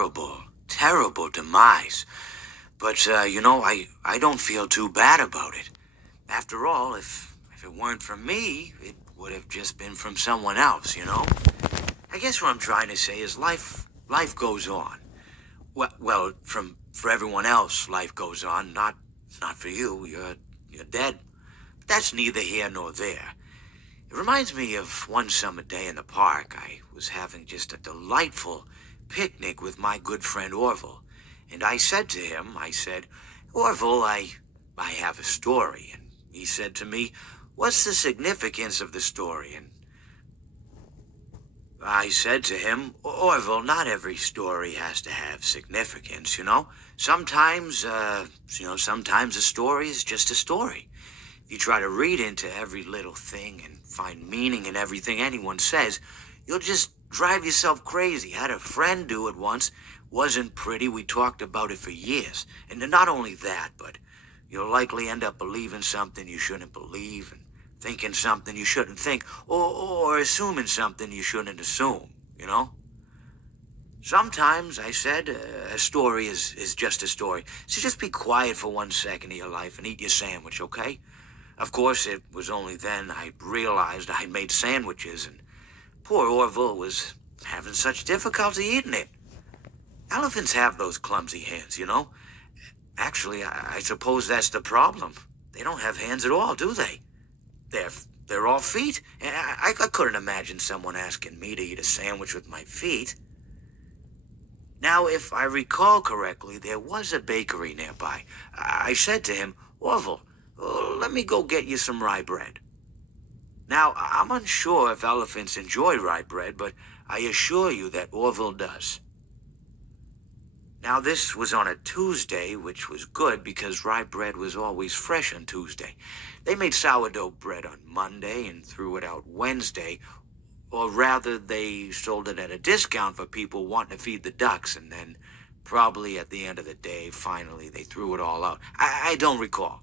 Terrible, terrible demise. But, I don't feel too bad about it. After all, if it weren't from me, it would have just been from someone else, you know? I guess what I'm trying to say is life goes on. Well, for everyone else, life goes on. Not for you. You're dead. But that's neither here nor there. It reminds me of one summer day in the park. I was having just a delightful picnic with my good friend Orville. And I said to him, Orville, I have a story. And he said to me, what's the significance of the story? And I said to him, Orville, not every story has to have significance, you know? Sometimes a story is just a story. If you try to read into every little thing and find meaning in everything anyone says, you'll just drive yourself crazy. I had a friend do it once. Wasn't pretty. We talked about it for years. And not only that, but you'll likely end up believing something you shouldn't believe and thinking something you shouldn't think, or assuming something you shouldn't assume, you know? Sometimes, I said, a story is just a story. So just be quiet for 1 second of your life and eat your sandwich, okay? Of course, it was only then I realized I made sandwiches, and poor Orville was having such difficulty eating it. Elephants have those clumsy hands, you know? Actually, I suppose that's the problem. They don't have hands at all, do they? They're all feet. And I couldn't imagine someone asking me to eat a sandwich with my feet. Now, if I recall correctly, there was a bakery nearby. I said to him, Orville, let me go get you some rye bread. Now, I'm unsure if elephants enjoy rye bread, but I assure you that Orville does. Now, this was on a Tuesday, which was good because rye bread was always fresh on Tuesday. They made sourdough bread on Monday and threw it out Wednesday, or rather, they sold it at a discount for people wanting to feed the ducks, and then probably at the end of the day, finally, they threw it all out. I don't recall.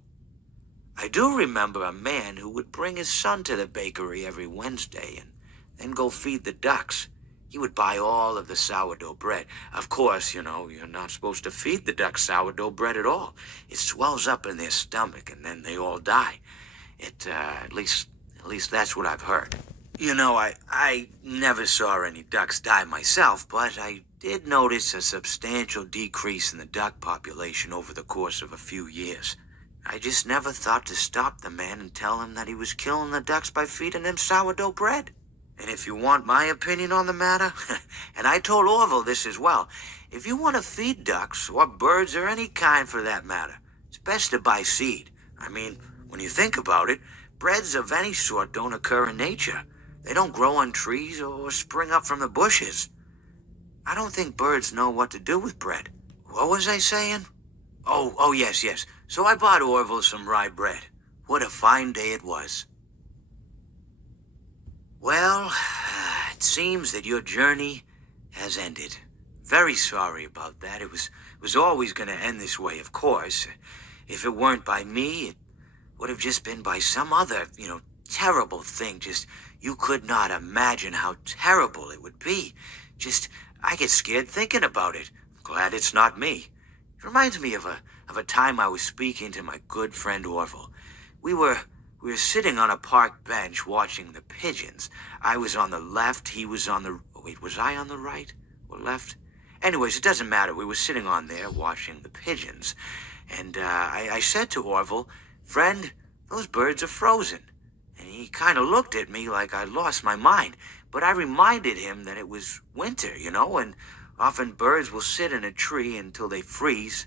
I do remember a man who would bring his son to the bakery every Wednesday and then go feed the ducks. He would buy all of the sourdough bread. Of course, you're not supposed to feed the ducks sourdough bread at all. It swells up in their stomach and then they all die. At least that's what I've heard. I never saw any ducks die myself, but I did notice a substantial decrease in the duck population over the course of a few years. I just never thought to stop the man and tell him that he was killing the ducks by feeding them sourdough bread. And if you want my opinion on the matter, and I told Orville this as well, if you want to feed ducks, or birds, or any kind for that matter, it's best to buy seed. I mean, when you think about it, breads of any sort don't occur in nature. They don't grow on trees or spring up from the bushes. I don't think birds know what to do with bread. What was I saying? Oh, yes. So I bought Orville some rye bread. What a fine day it was. Well, it seems that your journey has ended. Very sorry about that. It was always going to end this way, of course. If it weren't by me, it would have just been by some other, terrible thing. Just, you could not imagine how terrible it would be. Just, I get scared thinking about it. I'm glad it's not me. It reminds me of a time I was speaking to my good friend Orville. We were sitting on a park bench watching the pigeons. I was on the left, he was on the... Wait, was I on the right or left? Anyways, it doesn't matter. We were sitting on there watching the pigeons. And I said to Orville, friend, those birds are frozen. And he kind of looked at me like I lost my mind. But I reminded him that it was winter, and often birds will sit in a tree until they freeze.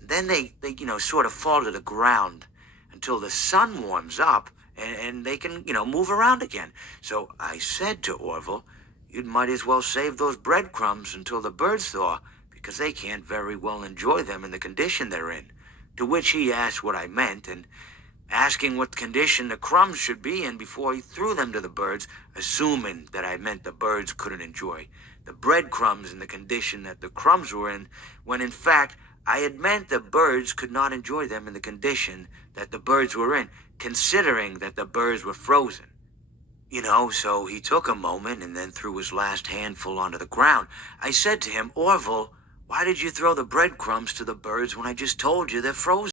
And then they sort of fall to the ground until the sun warms up and they can, move around again. So I said to Orville, you might as well save those breadcrumbs until the birds thaw, because they can't very well enjoy them in the condition they're in. To which he asked what I meant, and asking what condition the crumbs should be in before he threw them to the birds, assuming that I meant the birds couldn't enjoy the breadcrumbs in the condition that the crumbs were in, when in fact I had meant the birds could not enjoy them in the condition that the birds were in, considering that the birds were frozen. So he took a moment and then threw his last handful onto the ground. I said to him, Orville, Why did you throw the breadcrumbs to the birds when I just told you they're frozen?